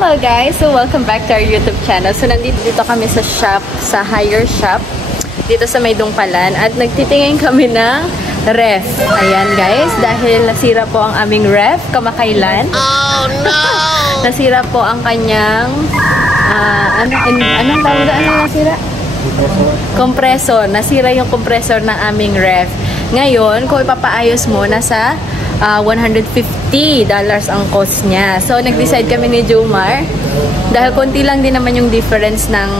Hello guys! So welcome back to our YouTube channel. So nandito kami sa shop, sa Haier shop, dito sa May Dungpalan, at nagtitingin kami ng ref. Ayan guys, dahil nasira po ang aming ref kamakailan. Oh no! Nasira po ang kanyang anong tawag na? Ano nasira? Compressor. Nasira yung compressor ng aming ref. Ngayon, kung ipapaayos mo, nasa $150 ang cost niya. So, nag-decide kami ni Jomar, dahil konti lang din naman yung difference ng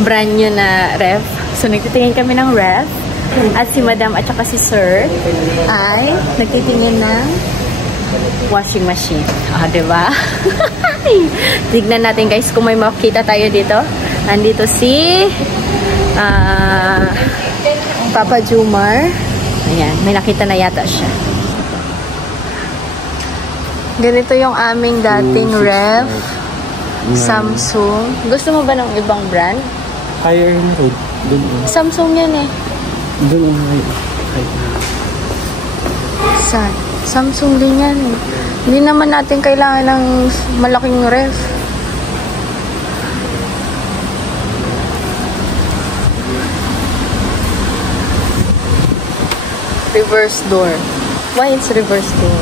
brand new na ref. So, nagtitingin kami ng ref. At si Madam at saka si Sir ay nagtitingin ng washing machine. Diba? Tignan natin guys kung may makita tayo dito. Andito si Papa Jomar. Ayan, may nakita na yata siya. Ganito yung aming dating ref. Samsung. Gusto mo ba ng ibang brand? Haier na road. Samsung yan eh. Doon ang Saan? Samsung din yan eh. Hindi naman natin kailangan ng malaking ref. Reverse door. Why it's reverse door?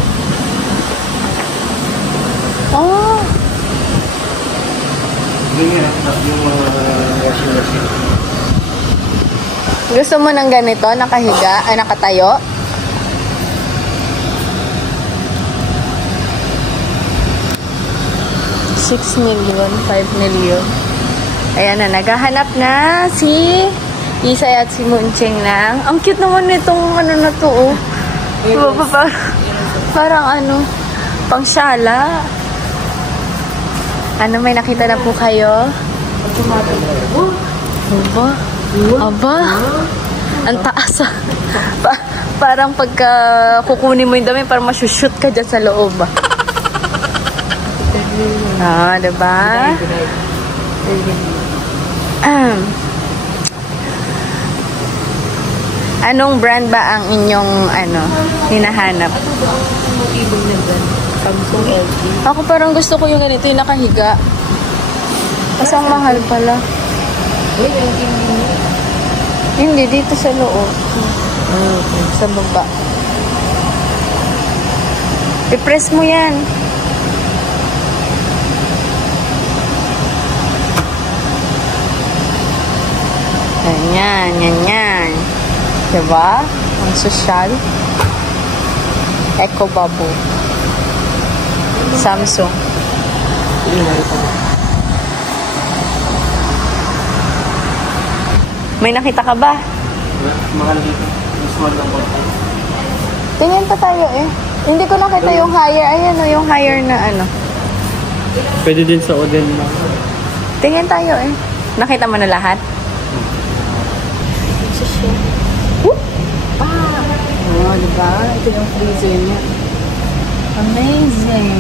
Oh! yung washing machine. Gusto mo ng ganito? Nakahiga? Ay, nakatayo? $6 million, $5 million. Ayan na, naghahanap na si Isay at si Muncheng ng. Ang cute naman nitong ano na to, oh. Parang ano, pang syala. Ano, may nakita na po kayo? Aba? Aba? Ang taas, ah. Parang pagka kukunin mo yung dami, parang masushoot ka dyan sa loob, ah. Diba? Anong brand ba ang inyong hinahanap? Samsung LG. Ako parang gusto ko yung ganito, yung nakahiga. Kasi ang mahal pala. Hindi, dito sa loob. Sa baba. I-press mo yan. Yan. Diba? Ang social. Eco Bubble. Samsung. May nakita ka ba? Mahal dito. Small lang po. Tingin pa tayo eh. Hindi ko nakita yung Haier. Ayan o, yung Haier na ano. Pwede din sa Oden na. Tingin tayo eh. Nakita mo na lahat? Diba? Ito yung freezer niya. Amazing!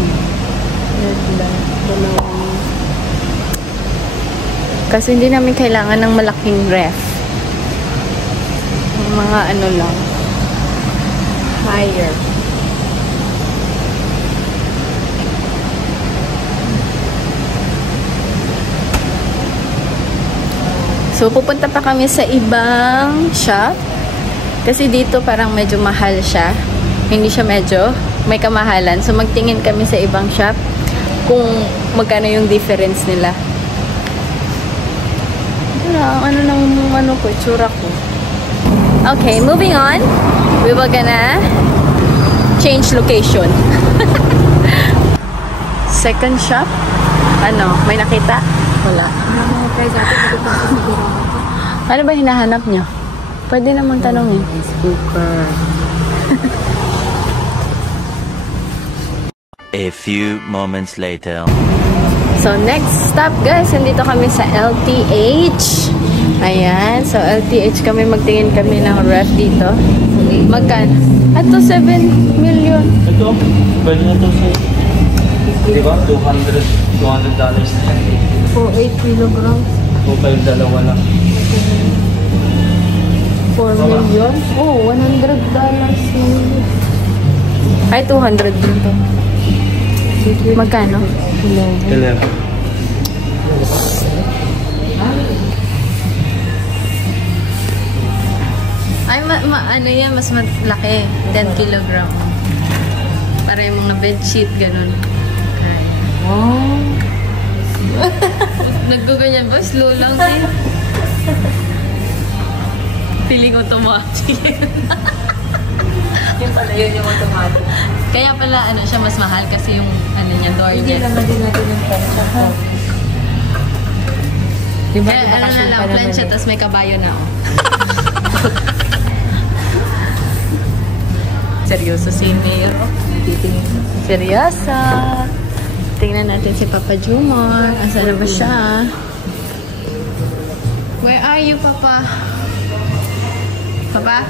Kasi hindi namin kailangan ng malaking ref. Mga ano lang. Haier. So, pupunta pa kami sa ibang shop. Kasi dito parang medyo mahal siya. Hindi siya medyo, may kamahalan. So, magtingin kami sa ibang shop kung magkano yung difference nila. Ano ko, itsura ko. Okay, moving on. We were gonna change location. Second shop. May nakita? Wala. Ano ba hinahanap nyo? Pwede namang tanongin. Cooker. A few moments later. So, next stop guys, nandito kami sa LTH. Ayan. So, LTH kami, magtingin kami ng ref dito. Magkano? Ito, $7 million. Ito, pwede na ito sa diba? $200 na yan. For 8 kilograms. O kayo dalawa lang. $4 million? Oh, $100 million. Ay, 200 din to. Magkano? 11. Ay, ano yan, mas malaki. 10 kilogram. Para yung mga bedsheet, ganun. Okay. Wow. Nagguganyan ba? Slow lang din. Feeling automatic. Yung pala yun yung automatic. Kaya pala, ano siya, mas mahal kasi yung, ano niya, door Hindi niya. naman din natin yung pension ko. Diba, Kaya, ano na lang, plancha, tapos may kabayo na, oh. Seryoso si Mayor. titingin. Seryoso. Tingnan natin si Papa Jumar. Asa na ba siya? Where are you, Papa? Papa?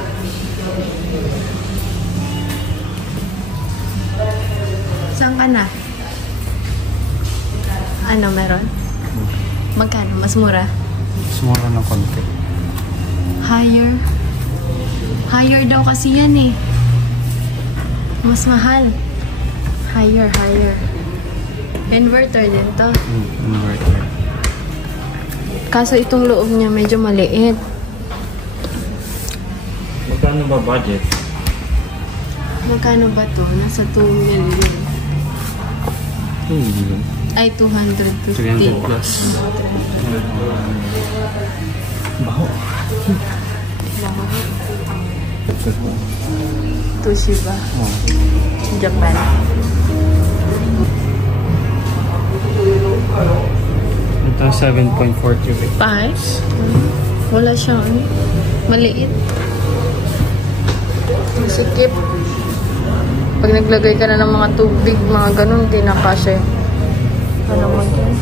Saan ka na? Ano meron? Magkano? Mas mura? Mas mura ng konti. Higher. Higher daw kasi yan eh. Mas mahal. Higher, higher. Inverter din to. Inverter. Kaso itong loob niya medyo maliit. Magkano ba budget? Magkano ba to? Nasa 2 million. Ay, 250. 300 plus. Baho. Toshiba. Oh. Japan. Ito 7.40 5? Wala siyang ano. Maliit. Masikip. Pag naglagay ka na ng mga tubig, mga ganun, hindi na kasya. Ano mo dyan?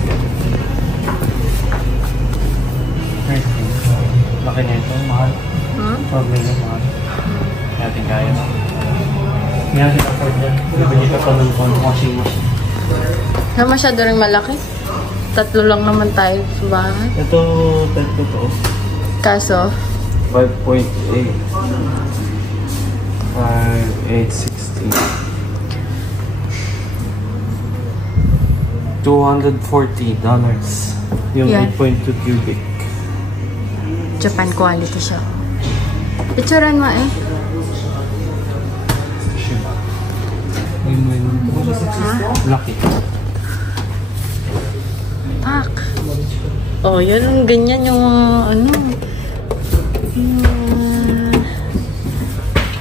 Laki na ito, mahal. Hmm? Problem na mahal. Natin kaya na. Hindi natin afford yan. Bibili ka pa ng washing machine. Na masyado rin malaki. 3 lang naman tayo sa bahay. Ito, tatlo to. Kaso, 5.8. 5,860. $240. Yung Yan. 8.2 cubic. Japan quality siya. Picturean mo eh. Win-win. Lucky. Pak. Oh, yun ang ganyan yung ano.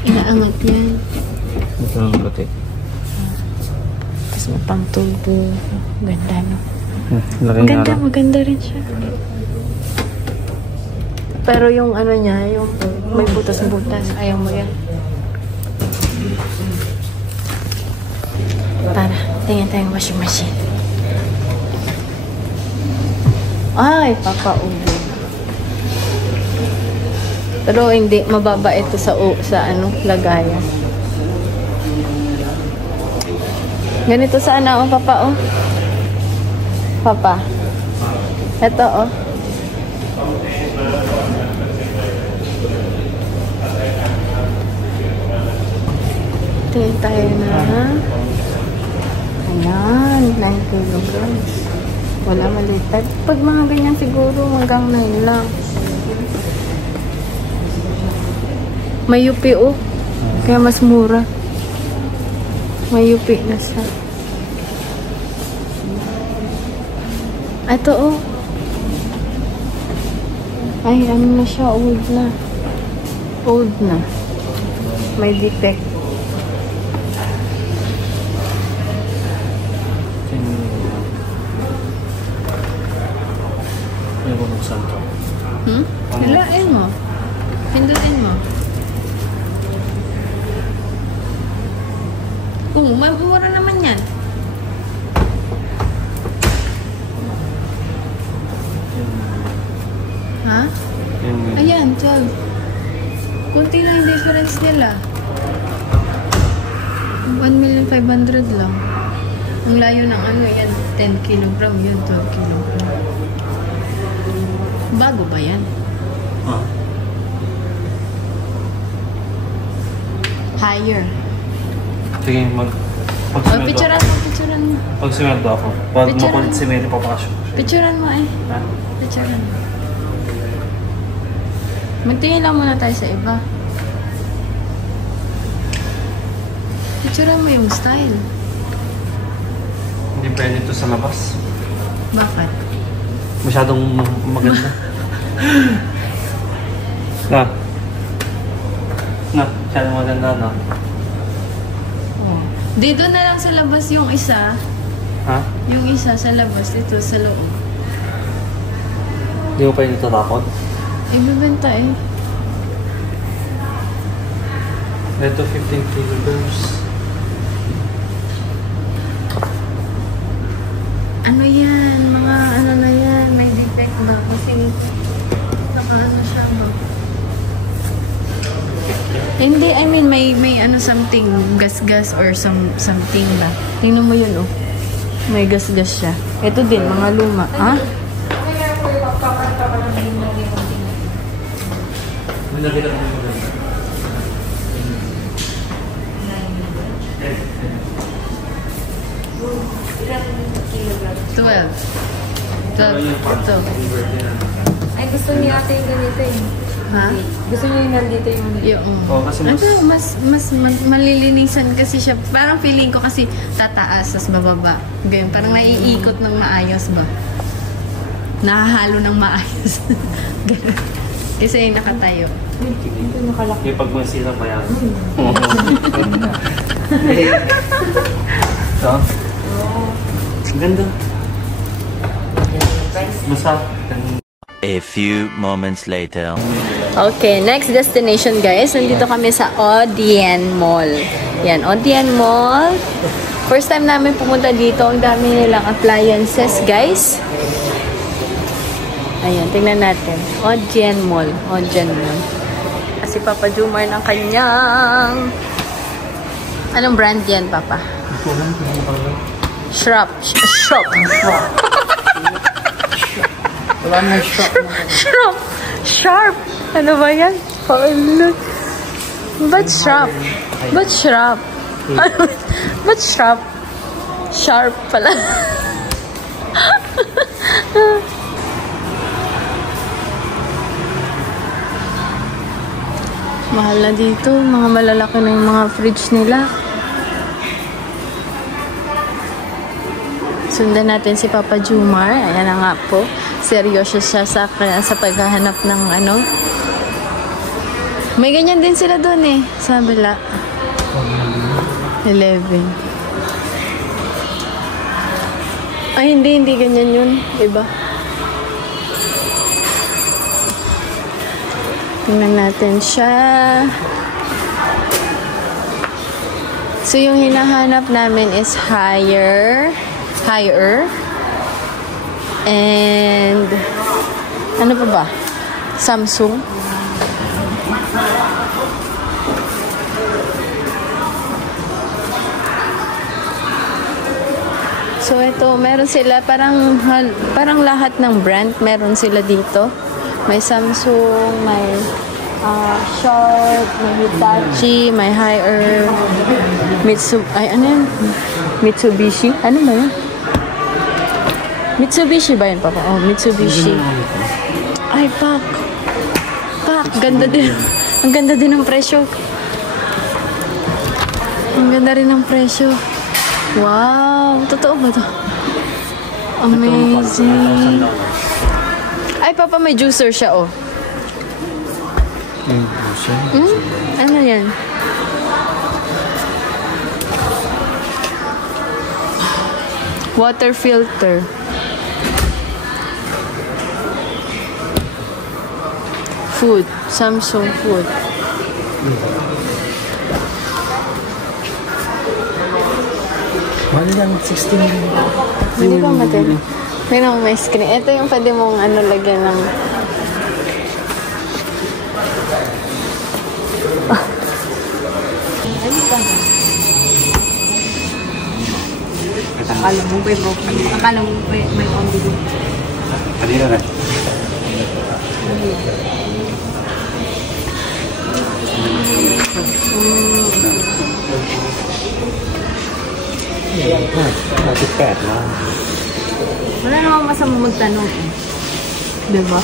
Inaangat yan. Ito ang pati. Tapos may pang tubo. Ganda, no? Laki nga Maganda, lang. maganda rin siya. Pero yung ano niya, yung may butas-butas. Ayaw mo yan. Tara, tingin tayong washing machine. Ay, papaubo. Pero hindi, mababa ito sa ano, lagayan. Ganito sana, oh, Papa, oh. Papa. Ito, oh. Tingin tayo na. Ayan, 9 kilograms. Wala maliit. Pag mga ganyan siguro, hanggang 9 lang. May UP, oh. Kaya mas mura. May UP na siya. Ito, oh. Ay, ano na siya? Old na. Old na. May defect. Yung bubuksan to. Hilain mo. Pindutin mo. May mura naman yan. Ha? Ayan, 12. Kunti lang yung difference nila. 1,500,000 lang. Ang layo ng ano, yan, 10 kilogram, yun, 12 kilogram. Bago ba yan? Ah. Higher. Sige, Pag Oh, picturean mo, picturean mo. Pag sumendo ako. Pag Picturean makulit mo. si Mary, papakasyon. Picturean mo eh. Ha? Picturean mo. Magtingin lang muna tayo sa iba. Picturean mo yung style. Hindi pwede ito sa labas. Bakit? Masyadong maganda. Na. Na, masyadong maganda, no? Oh. Dito na lang sa labas yung isa. Ha? Yung isa sa labas, dito sa loob. Hindi mo pa yung natatakot? Ibibenta eh. Ito 15 kilograms. Ano yan? Mga ano na yan? May defect ba? Kasi naka ano siya ba? Hindi, I mean may ano something gas-gas or something ba? Tingnan mo yun oh. May gas-gas siya. Ito din, mga luma. Ha? May nakita ko yung maganda. 12. 12. Ito. Ay, gusto niya ate yung ganito eh. Ha? Gusto niya yung nandito yung... Yung, Oo, kasi mas malilinisan kasi siya. Parang feeling ko kasi tataas, tas bababa. Ganyan, parang naiikot ng maayos ba? Nahahalo ng maayos. Ganun. Kasi yung nakatayo. Ito nakalaki. Yung pag masira pa yan. So? Ang ganda. Basta. A few moments later. Okay, next destination guys. Nandito kami sa Odeon Mall. Yan, Odeon Mall. First time namin pumunta dito. Ang dami nilang appliances guys. Ayan, tingnan natin. Odeon Mall. Odeon Mall. Kasi Papa Jumar ng kanyang... Anong brand yan, Papa? Shrub. Shrub. Wala na shop. Shrub. Sharp. Ano ba yan? Look. Ba't shrub? Ba't shrub? Ba't shrub? Sharp pala. Mahal na dito. Mga malalaki na yung mga fridge nila. Sundan natin si Papa Jumar. Ayan na nga po. Seryoso siya sa paghahanap ng ano. May ganyan din sila doon eh. Sa kabila. 11. Ay, hindi ganyan yun. Iba. Tingnan natin siya. So, yung hinahanap namin is higher. And, ano pa ba? Samsung. So, ito, meron sila, parang lahat ng brand, meron sila dito. May Samsung, may Sharp, may Hitachi, may Haier, Mitsubishi. Ano ba yun? Mitsubishi ba yun, Papa? Oh, Mitsubishi. Ay, Pak. Ganda din. Ang ganda din ng presyo. Ang ganda rin ng presyo. Wow! Totoo ba to? Amazing. Ay, Papa, may juicer siya, oh. Ano yan? Water filter. Food. Samsung food. Mali lang, 16 million. Hindi ba matindi? May screen. Ito yung pwede mong ano, lagyan ng... Akala mo ba broken? Akala mo ba may pambili? Kanina na. 18 na. Wala namang masama magtanong eh. Diba?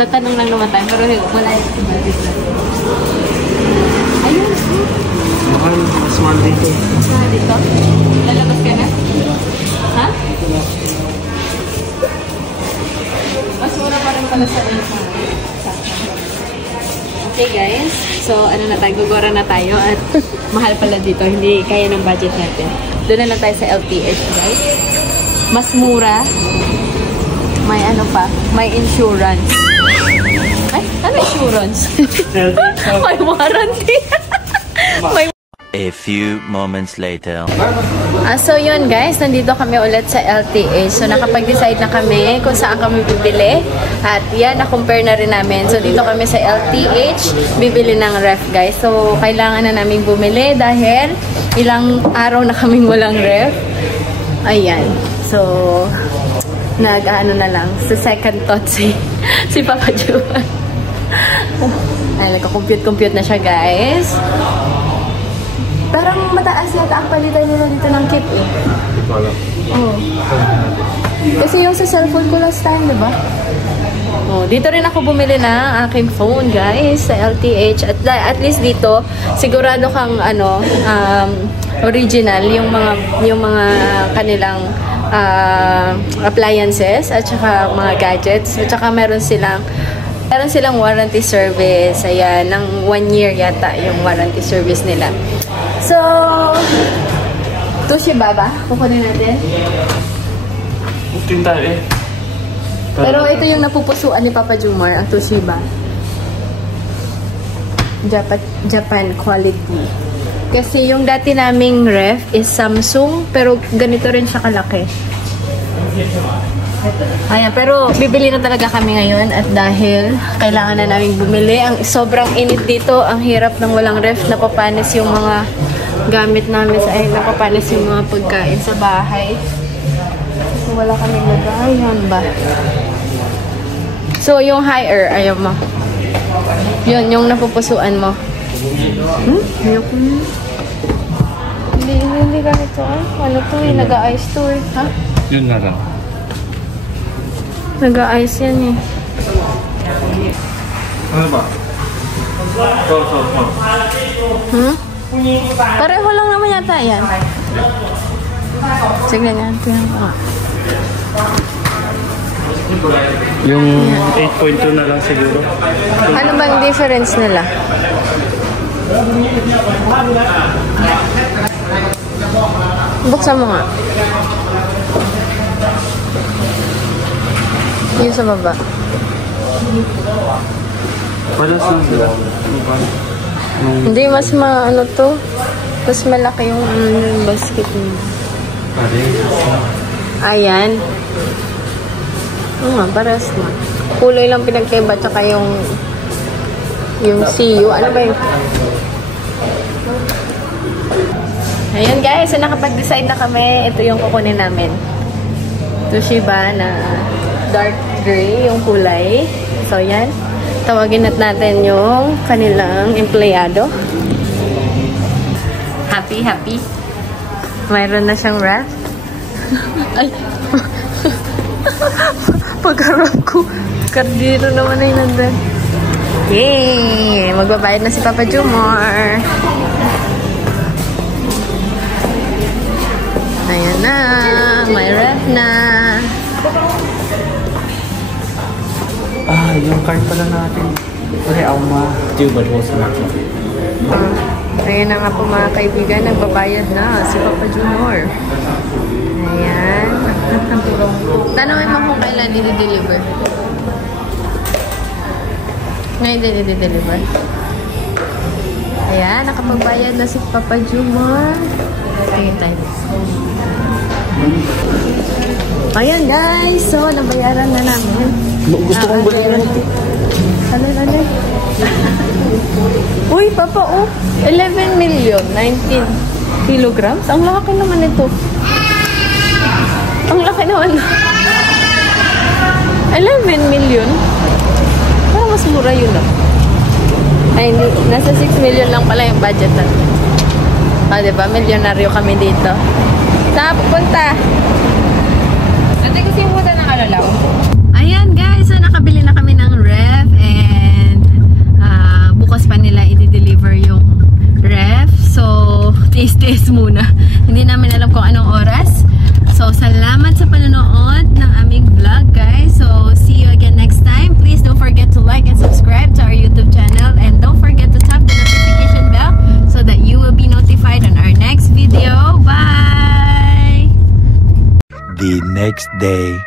Tatanong lang naman tayo, pero wala yung budget na. Ayun. Mahal, mas mahal dito. Mas mahal dito? Lalabas ka na? Ha? Mas mura pa rin pala sa isa. Okay guys, so ano na tayo, gugora na tayo at mahal pala dito, hindi kaya ng budget natin. Doon na lang tayo sa LTH guys. Mas mura. May ano pa, may insurance. Ay, ano insurance? May warranty. May A few moments later. So yun guys, nandito kami ulit sa LTH. So nakapag-decide na kami kung saan kami bibili. At yan, na-compare na rin namin. So dito kami sa LTH, bibili ng ref guys. So kailangan na namin bumili dahil ilang araw na kaming walang ref. Ayan. So nag-ano na lang, sa second thought si Papa Juan. Ay, nagka-compute na siya guys. Parang mataas yata ang palitan nila dito ng kit eh. Wala. Oo. Kasi yung sa cellphone ko last time, diba? Oh, dito rin ako bumili ng aking phone, guys, sa LTH. At least dito, sigurado kang ano, original yung mga kanilang appliances at saka mga gadgets. At saka meron silang warranty service. Ayan, ng 1 year yata yung warranty service nila. So, Toshiba ba? Kukunin natin. Buktin tayo eh. Pero ito yung napupusuan ni Papa Jumar, ang Toshiba. Japan quality. Kasi yung dati naming ref is Samsung, pero ganito rin siya kalaki. Ayan, pero bibili na talaga kami ngayon at dahil kailangan na namin bumili. Ang sobrang init dito, ang hirap ng walang ref, napapanis yung mga gamit namin napapanis yung mga pagkain sa bahay. So wala kaming lagayan ba? So yung higher, ayaw mo. Yun, yung napupusuan mo. Ayoko na. Hindi ganito ah. Ano to eh, nag-ice to eh. Ha? Yun na lang. Nag-ice yan eh. Ano ba? So. Pareho lang naman yata yan. Sige nga, tingnan ko nga. Yung 8.2 na lang siguro. Ano bang difference nila? Buksan mo nga. Yung sa baba. Palas lang sila. Hindi, mas ano to. Mas malaki yung basket mo. Ayan. Oo nga, paras na. Kulay lang pinagkaiba, tsaka yung CU. Ano ba yung... Ayan guys, so nakapag-decide na kami. Ito yung kukunin namin. Toshiba na dark gray yung kulay. So yan. Tawagin natin yung kanilang empleyado. Happy. Mayroon na siyang wrap. Ay. Pagharap ko, kardiro naman ay nandun. Yay! Magbabayad na si Papa Jumar. Ayan na. May ref na. Yung card pala natin. Okay, Auma. Tubad was na. Ayan na nga po mga kaibigan. Nagbabayad na si Papa Jumar. Ayan. Tanungin mo kung kailan dili-deliver. Ngayon dili-deliver. Ayan, nakapagbayad na si Papa Jumar. Tingin tayo. Ayan guys, so nabayaran na namin. Gusto kong bayaran. Ano? Uy, Papa, 11 million, 19 kilograms. Ang laki naman ito. Ang laki naman. 11 million? Parang mas mura yun ah. Ay, hindi. Nasa 6 million lang pala yung budget natin. Diba? Milyonaryo kami dito. Saan pupunta? Ate, gusto yung punta ng Alalaw? Ayan guys, so nakabili na kami ng ref and bukas pa nila i-deliver yung ref. So, tiis-tiis muna. Hindi namin alam kung anong oras. So, salamat sa panonood ng aming vlog guys. So, see you again next time. Please don't forget to like and subscribe to our YouTube channel and don't forget to tap the notification bell so that you will be notified on our next video. Bye! The next day.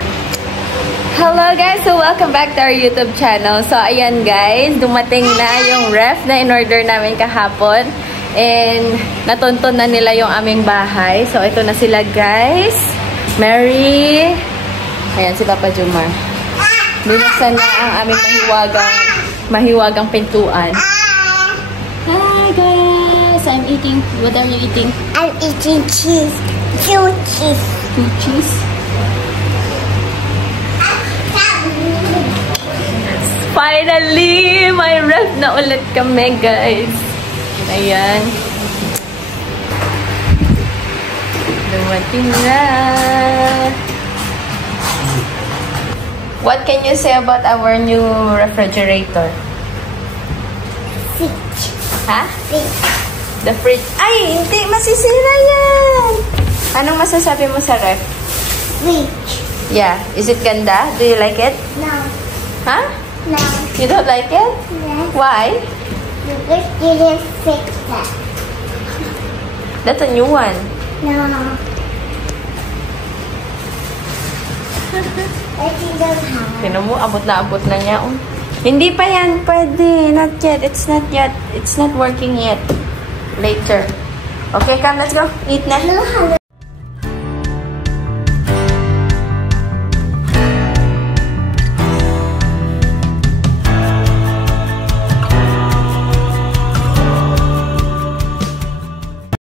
Hello guys! So welcome back to our YouTube channel. So ayan guys, dumating na yung ref na in-order namin kahapon. And natunton na nila yung aming bahay. So ito na sila guys. Mary. Ayan si Papa Jumar. Binuksan na ang aming mahiwagang pintuan. Hi guys! I'm eating. What are you eating? I'm eating cheese. Two cheese. Two cheese. Finally! May ref na ulit kami, guys. Ayan. Dumating na. What can you say about our new refrigerator? Fridge. Ha? Fridge. The fridge. Ay! Hindi! Masisira yan! Anong masasabi mo sa ref? Fridge. Yeah. Is it ganda? Do you like it? No. Huh? No. You don't like it? Yes. Why? Because you didn't fix that. That's a new one. No. I think don't have. Tingnan mo, abot na niya. Oh. Hindi pa yan. Pwede. Not yet. It's not yet. It's not working yet. Later. Okay, come. Let's go. Eat na. No.